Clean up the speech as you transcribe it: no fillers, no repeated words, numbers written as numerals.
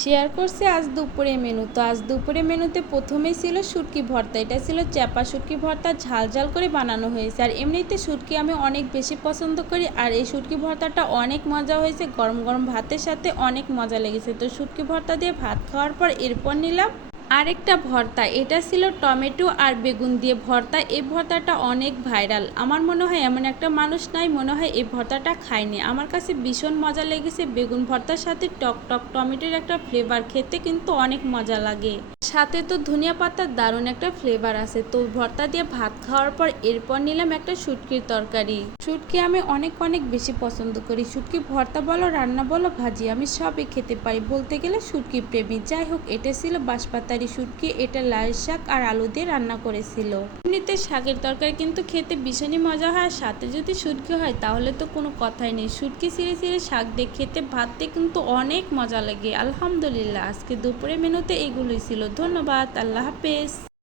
Share করছি আজ দুপুরে মেনু। তো আজ দুপুরে মেনুতে প্রথমেই ছিল শুটকি ভর্তা। এটা ছিল চ্যাপা শুটকি ভর্তা, ঝাল ঝাল করে বানানো হয়েছে। আর এমনিতে শুটকি আমি অনেক বেশি পছন্দ করি। আর এই শুটকি ভর্তাটা অনেক মজা হয়েছে, গরম গরম ভাতের সাথে অনেক মজা লেগেছে। তো শুটকি ভর্তা দিয়ে ভাত খাওয়ার পর এরপর নিলাম আরেকটা ভর্তা। এটা ছিল টমেটো আর বেগুন দিয়ে ভর্তা। এই ভর্তাটা অনেক ভাইরাল। আমার মনে হয় এমন একটা মানুষ নাই মনে হয় এই ভর্তাটা খায়নি। আমার কাছে ভীষণ মজা লেগেছে। বেগুন ভর্তার সাথে টক টক টমেটোর একটা ফ্লেভার, খেতে কিন্তু অনেক মজা লাগে। সাথে তো ধনিয়া পাতার দারুণ একটা ফ্লেভার আছে। তো ভর্তা দিয়ে ভাত খাওয়ার পর এরপর নিলাম একটা শুটকির তরকারি। শুটকি আমি অনেক অনেক বেশি পছন্দ করি। শুটকি ভর্তা বলো, রান্না বলো, ভাজি, আমি সবই খেতে পারি। বলতে গেলে শুটকি প্রেমী। যাই হোক, এটা ছিল বাঁশপাতারি শুটকি। এটা লাল শাক আর আলু দিয়ে রান্না করেছিল। এমনিতে শাকের তরকারি কিন্তু খেতে ভীষণই মজা হয়। আর সাথে যদি শুটকি হয় তাহলে তো কোনো কথাই নেই। শুটকি ছিঁড়ে ছিঁড়ে শাক দিয়ে খেতে, ভাত দিয়ে কিন্তু অনেক মজা লাগে। আলহামদুলিল্লাহ, আজকে দুপুরে মেনুতে এগুলোই ছিল। ধন্যবাদ, আল্লাহ হাফেজ।